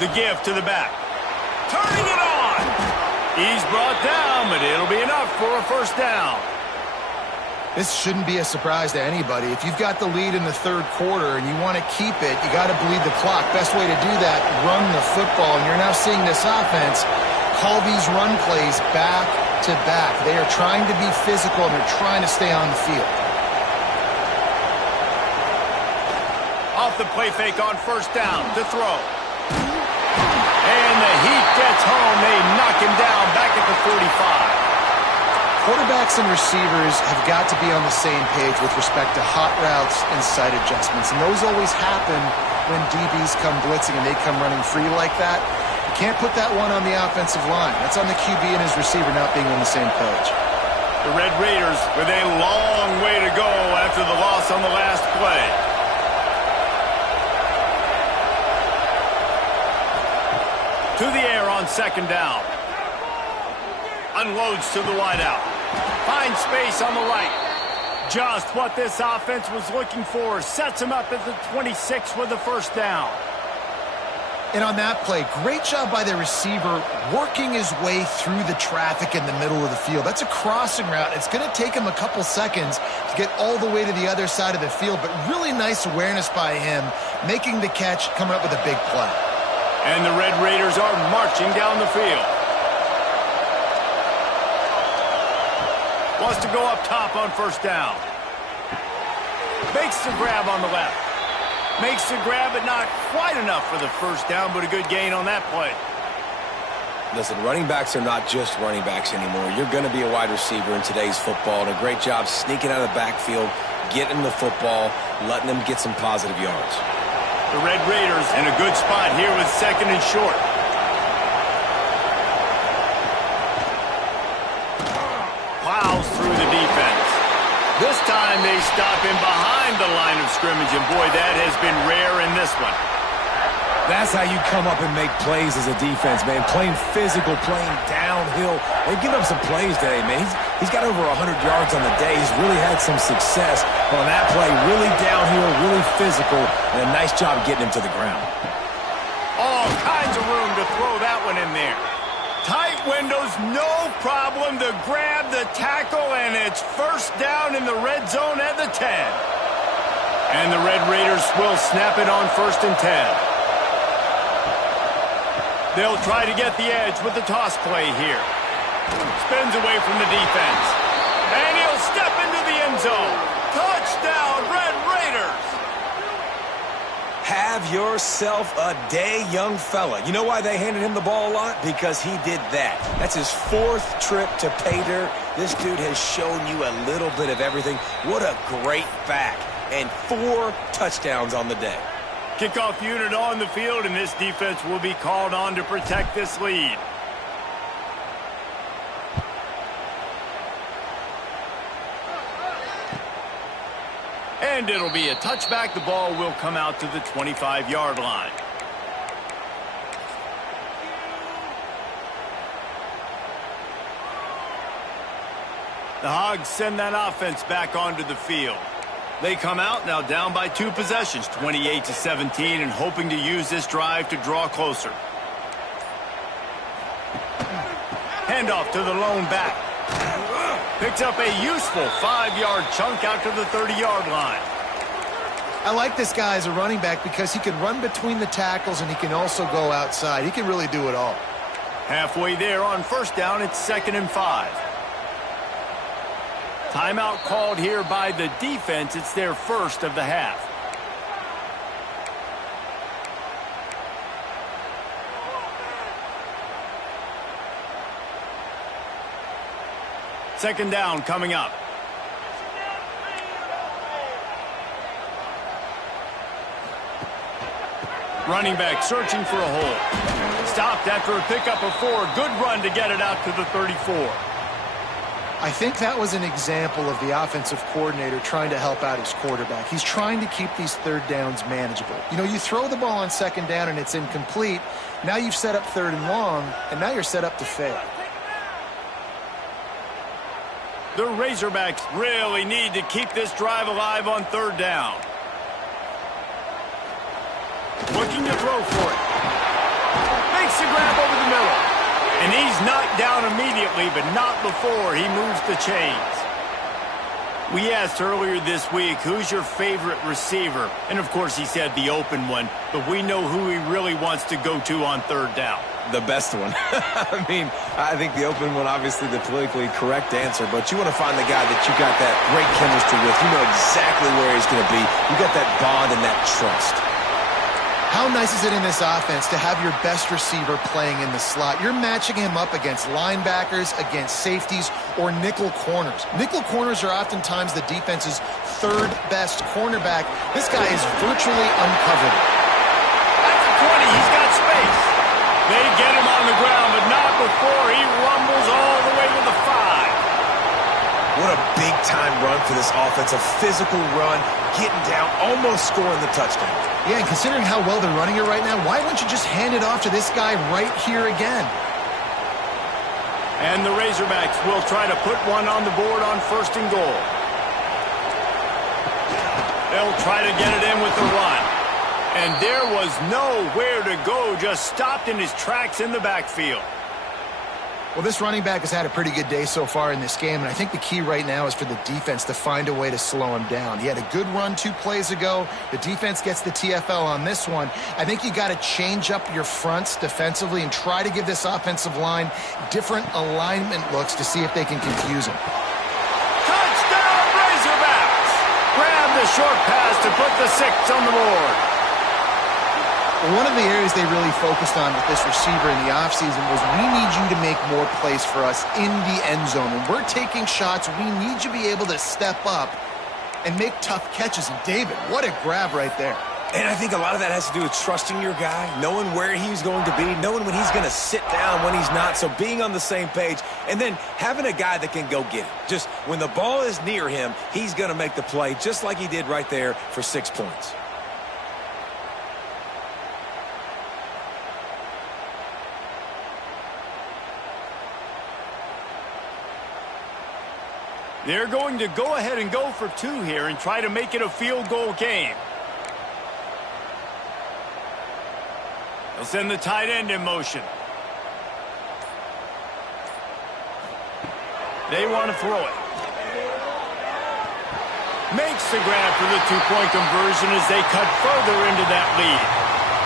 The give to the back. Turning it on. He's brought down, but it'll be enough for a first down. This shouldn't be a surprise to anybody. If you've got the lead in the third quarter and you want to keep it, you got to bleed the clock. Best way to do that, run the football. And you're now seeing this offense call these run plays back to back. They are trying to be physical, and they're trying to stay on the field. Off the play fake on first down to throw. And the heat gets home. They knock him down back at the 45. Quarterbacks and receivers have got to be on the same page with respect to hot routes and sight adjustments. And those always happen when DBs come blitzing and they come running free like that. You can't put that one on the offensive line. That's on the QB and his receiver not being on the same page. The Red Raiders with a long way to go after the loss on the last play. To the air on second down. Unloads to the wideout. Finds space on the right. Just what this offense was looking for. Sets him up at the 26 with the first down. And on that play, great job by the receiver working his way through the traffic in the middle of the field. That's a crossing route. It's going to take him a couple seconds to get all the way to the other side of the field, but really nice awareness by him, making the catch, coming up with a big play. And the Red Raiders are marching down the field. Wants to go up top on first down. Makes the grab on the left. Makes the grab, but not quite enough for the first down, but a good gain on that play. Listen, running backs are not just running backs anymore. You're going to be a wide receiver in today's football, and a great job sneaking out of the backfield, getting the football, letting them get some positive yards. The Red Raiders in a good spot here with second and short. Plows through the defense. This time they stop him behind the line of scrimmage, and boy, that has been rare in this one. That's how you come up and make plays as a defense, man. Playing physical, playing downhill. They've given up some plays today, man. He's got over 100 yards on the day. He's really had some success. But on that play, really downhill, really physical, and a nice job getting him to the ground. All kinds of room to throw that one in there. Tight windows, no problem to grab the tackle, and it's first down in the red zone at the 10. And the Red Raiders will snap it on first and 10. They'll try to get the edge with the toss play here. Spins away from the defense. And he'll step into the end zone. Touchdown, Red Raiders! Have yourself a day, young fella. You know why they handed him the ball a lot? Because he did that. That's his fourth trip to pay dirt. This dude has shown you a little bit of everything. What a great back. And 4 touchdowns on the day. Kickoff unit on the field, and this defense will be called on to protect this lead. And it'll be a touchback. The ball will come out to the 25-yard line. The Hogs send that offense back onto the field. They come out now down by 2 possessions, 28-17, and hoping to use this drive to draw closer. Handoff to the lone back. Picks up a useful 5-yard chunk out to the 30-yard line. I like this guy as a running back because he can run between the tackles and he can also go outside. He can really do it all. Halfway there on first down, it's 2nd and 5. Timeout called here by the defense. It's their first of the half. Second down coming up. Running back searching for a hole. Stopped after a pickup of 4. Good run to get it out to the 34. I think that was an example of the offensive coordinator trying to help out his quarterback. He's trying to keep these third downs manageable. You know, you throw the ball on second down and it's incomplete. Now you've set up 3rd and long, and now you're set up to fail. The Razorbacks really need to keep this drive alive on 3rd down. Looking to throw for it. a grab over the middle. And he's knocked down immediately, but not before he moves the chains. We asked earlier this week, who's your favorite receiver? And, of course, he said the open one, but we know who he really wants to go to on third down. The best one. I mean, I think the open one, obviously the politically correct answer, but you want to find the guy that you got that great chemistry with. You know exactly where he's going to be. You got that bond and that trust. How nice is it in this offense to have your best receiver playing in the slot? You're matching him up against linebackers, against safeties, or nickel corners. Nickel corners are oftentimes the defense's third best cornerback. This guy is virtually uncovered. At the 20, he's got space. They get him on the ground, but not before he rumbles all the way to the 5. What a big-time run for this offense. A physical run, getting down, almost scoring the touchdown. Yeah, and considering how well they're running it right now, why wouldn't you just hand it off to this guy right here again? And the Razorbacks will try to put one on the board on 1st and goal. They'll try to get it in with the run. And there was nowhere to go, just stopped in his tracks in the backfield. Well, this running back has had a pretty good day so far in this game, and I think the key right now is for the defense to find a way to slow him down. He had a good run 2 plays ago. The defense gets the TFL on this one. I think you got to change up your fronts defensively and try to give this offensive line different alignment looks to see if they can confuse him. Touchdown, Razorbacks! Grab the short pass to put the 6 on the board. One of the areas they really focused on with this receiver in the offseason was we need you to make more plays for us in the end zone. When we're taking shots, we need you to be able to step up and make tough catches. And David, what a grab right there. And I think a lot of that has to do with trusting your guy, knowing where he's going to be, knowing when he's going to sit down, when he's not, so being on the same page, and then having a guy that can go get it. Just when the ball is near him, he's going to make the play, just like he did right there for 6 points. They're going to go ahead and go for 2 here and try to make it a field goal game. They'll send the tight end in motion. They want to throw it. Makes the grab for the 2-point conversion as they cut further into that lead.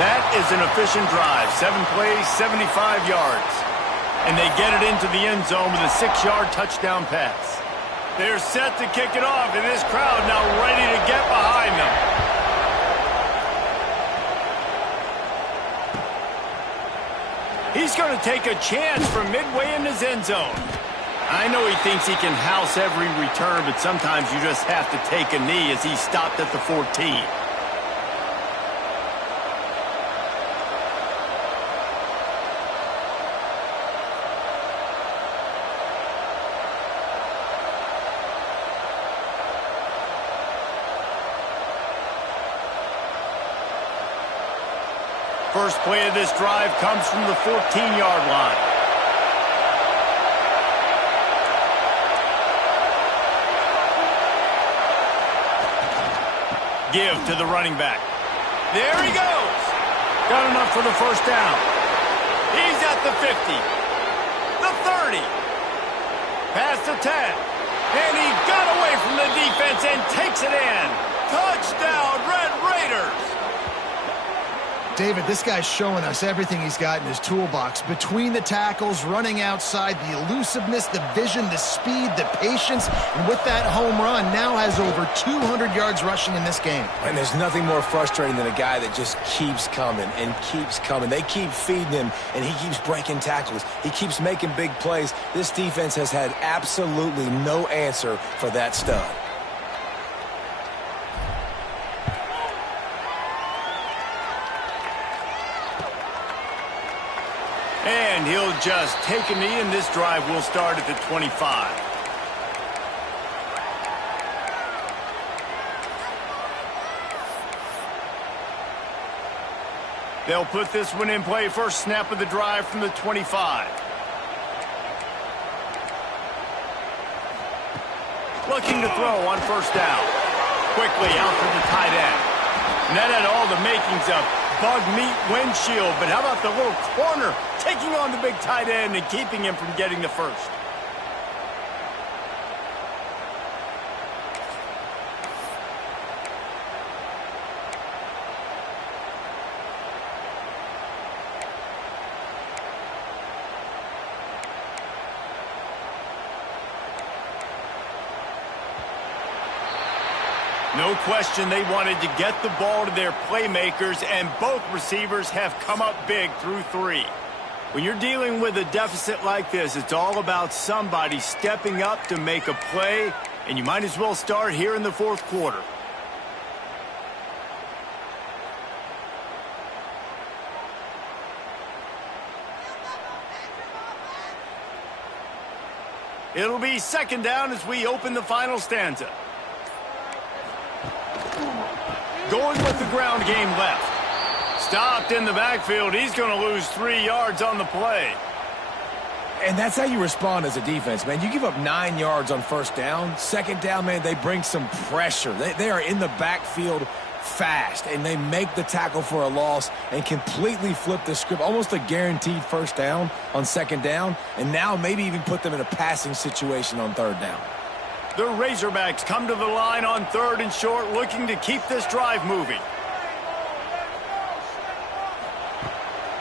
That is an efficient drive. 7 plays, 75 yards. And they get it into the end zone with a 6-yard touchdown pass. They're set to kick it off, and this crowd now ready to get behind them. He's going to take a chance from midway in his end zone. I know he thinks he can house every return, but sometimes you just have to take a knee as he stopped at the 14. First play of this drive comes from the 14-yard line. Give to the running back. There he goes. Got enough for the first down. He's at the 50. The 30. Past the 10. And he got away from the defense and takes it in. Touchdown, Red Raiders. David, this guy's showing us everything he's got in his toolbox. Between the tackles, running outside, the elusiveness, the vision, the speed, the patience, and with that home run, now has over 200 yards rushing in this game. And there's nothing more frustrating than a guy that just keeps coming and keeps coming. They keep feeding him, and he keeps breaking tackles. He keeps making big plays. This defense has had absolutely no answer for that stud. And he'll just take a knee, and this drive will start at the 25. They'll put this one in play. First snap of the drive from the 25. Looking to throw on first down. Quickly out to the tight end. And that had all the makings of bug meat windshield, but how about the little corner taking on the big tight end and keeping him from getting the first? No question they wanted to get the ball to their playmakers, and both receivers have come up big through 3. When you're dealing with a deficit like this, it's all about somebody stepping up to make a play, and you might as well start here in the 4th quarter. It'll be 2nd down as we open the final stanza. Going with the ground game left. Stopped in the backfield. He's going to lose 3 yards on the play. And that's how you respond as a defense, man. You give up 9 yards on 1st down. 2nd down, man, they bring some pressure. They are in the backfield fast, and they make the tackle for a loss and completely flip the script. Almost a guaranteed 1st down on 2nd down, and now maybe even put them in a passing situation on 3rd down. The Razorbacks come to the line on 3rd and short, looking to keep this drive moving.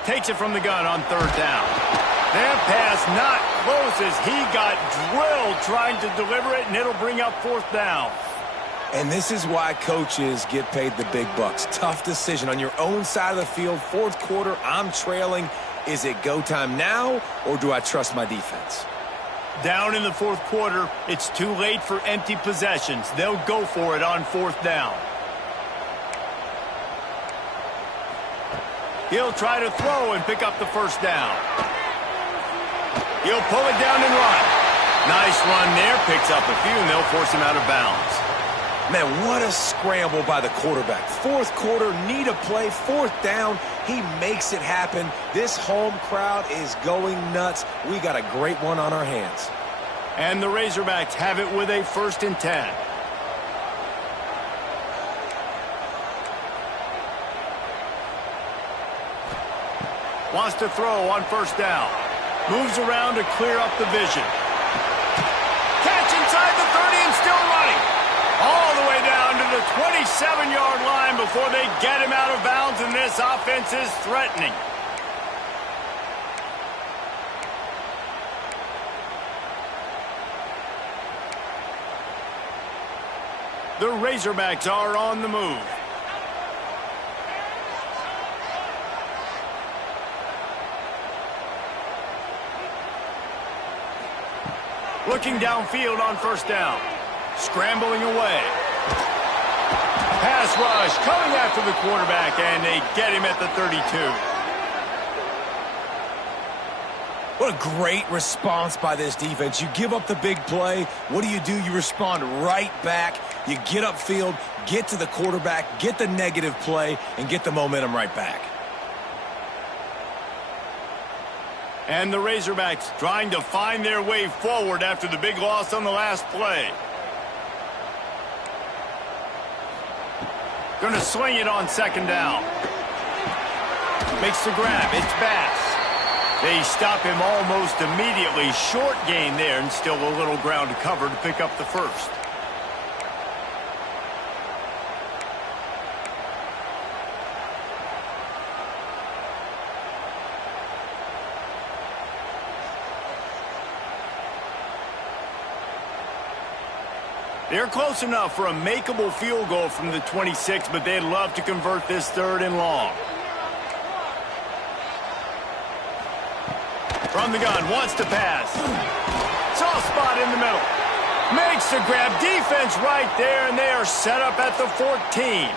Takes it from the gun on 3rd down. That pass not close as he got drilled trying to deliver it, and it'll bring up 4th down. And this is why coaches get paid the big bucks. Tough decision on your own side of the field. 4th quarter, I'm trailing. Is it go time now, or do I trust my defense? Down in the 4th quarter, it's too late for empty possessions. They'll go for it on 4th down. He'll try to throw and pick up the 1st down. He'll pull it down and run. Nice run there, picks up a few, and they'll force him out of bounds. Man, what a scramble by the quarterback. 4th quarter, need a play, 4th down. He makes it happen. This home crowd is going nuts. We got a great one on our hands. And the Razorbacks have it with a 1st and 10. Wants to throw on 1st down. Moves around to clear up the vision. Catch inside the 30 and still running. All the way down to the 27-yard line before they get him out of bounds, and this offense is threatening. The Razorbacks are on the move. Looking downfield on 1st down. Scrambling away. Pass rush coming after the quarterback, and they get him at the 32. What a great response by this defense. You give up the big play. What do? You respond right back. You get upfield, get to the quarterback, get the negative play, and get the momentum right back. And the Razorbacks trying to find their way forward after the big loss on the last play. Going to swing it on 2nd down. Makes the grab. It's Bass. They stop him almost immediately. Short gain there, and still a little ground to cover to pick up the 1st. They're close enough for a makeable field goal from the 26, but they'd love to convert this 3rd and long. From the gun, wants to pass. Soft spot in the middle. Makes the grab. Defense right there, and they are set up at the 14.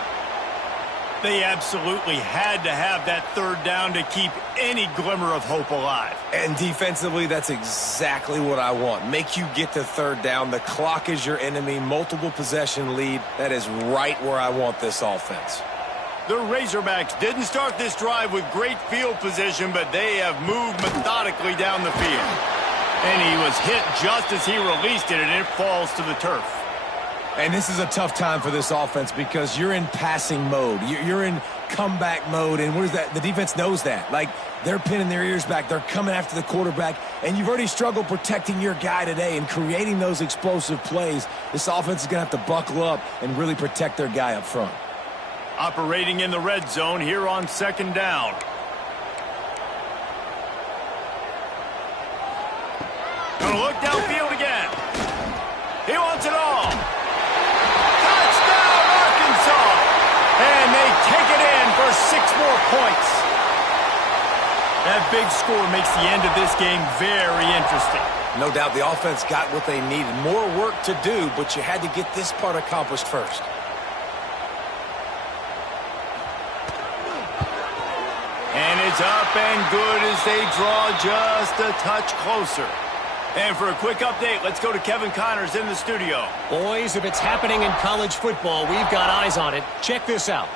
They absolutely had to have that 3rd down to keep any glimmer of hope alive. And defensively, that's exactly what I want. Make you get to 3rd down. The clock is your enemy. Multiple possession lead. That is right where I want this offense. The Razorbacks didn't start this drive with great field position, but they have moved methodically down the field. And he was hit just as he released it, and it falls to the turf. And this is a tough time for this offense because you're in passing mode. You're in comeback mode, and what is that? The defense knows that. Like, they're pinning their ears back. They're coming after the quarterback, and you've already struggled protecting your guy today and creating those explosive plays. This offense is going to have to buckle up and really protect their guy up front. Operating in the red zone here on 2nd down. Gonna look downfield again. He wants it all. Touchdown, Arkansas! And they take it in for 6 more points. That big score makes the end of this game very interesting. No doubt the offense got what they needed. More work to do, but you had to get this part accomplished first. And it's up and good as they draw just a touch closer. And for a quick update, let's go to Kevin Connors in the studio. Boys, if it's happening in college football, we've got eyes on it. Check this out.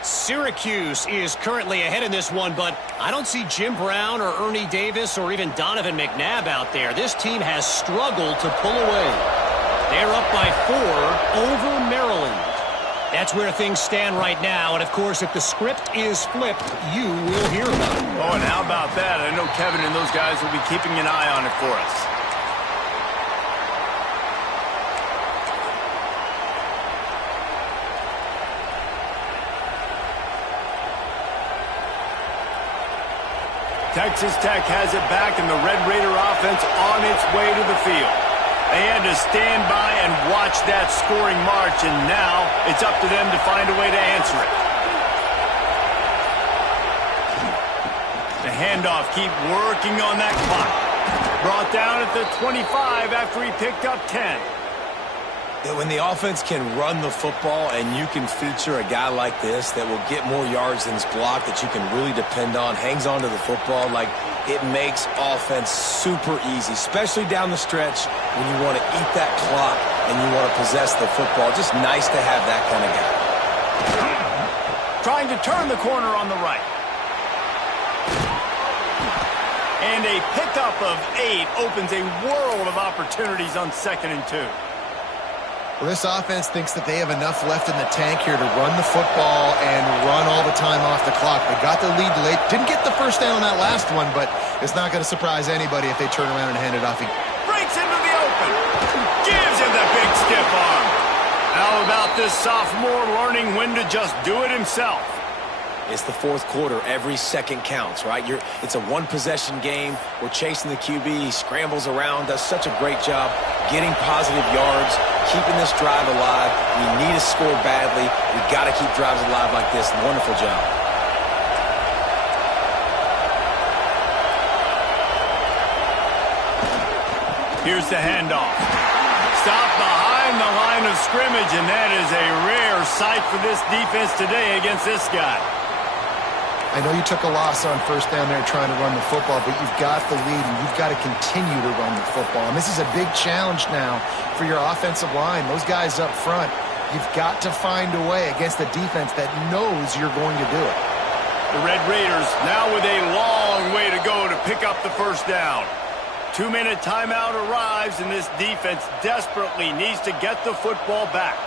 Syracuse is currently ahead in this one, but I don't see Jim Brown or Ernie Davis or even Donovan McNabb out there. This team has struggled to pull away. They're up by 4 over Maryland. That's where things stand right now, and of course, if the script is flipped, you will hear about it. Oh, and how about that? I know Kevin and those guys will be keeping an eye on it for us. Texas Tech has it back, and the Red Raider offense on its way to the field. They had to stand by and watch that scoring march, and now it's up to them to find a way to answer it. The handoff, keep working on that clock. Brought down at the 25 after he picked up 10. When the offense can run the football and you can feature a guy like this that will get more yards than his block, that you can really depend on, hangs on to the football, like, it makes offense super easy, especially down the stretch when you want to eat that clock and you want to possess the football. Just nice to have that kind of guy. Trying to turn the corner on the right. And a pickup of 8 opens a world of opportunities on 2nd and 2. Well, this offense thinks that they have enough left in the tank here to run the football and run all the time off the clock. They got the lead late. Didn't get the first down on that last one, but it's not going to surprise anybody if they turn around and hand it off. Breaks into the open. Gives him the big stiff arm. How about this sophomore learning when to just do it himself? It's the 4th quarter. Every second counts, right? It's a one-possession game. We're chasing the QB. He scrambles around, does such a great job getting positive yards, keeping this drive alive. We need to score badly. We got to keep drives alive like this. Wonderful job. Here's the handoff. Stop behind the line of scrimmage, and that is a rare sight for this defense today against this guy. I know you took a loss on first down there trying to run the football, but you've got the lead, and you've got to continue to run the football. And this is a big challenge now for your offensive line. Those guys up front, you've got to find a way against a defense that knows you're going to do it. The Red Raiders now with a long way to go to pick up the first down. 2-minute timeout arrives, and this defense desperately needs to get the football back.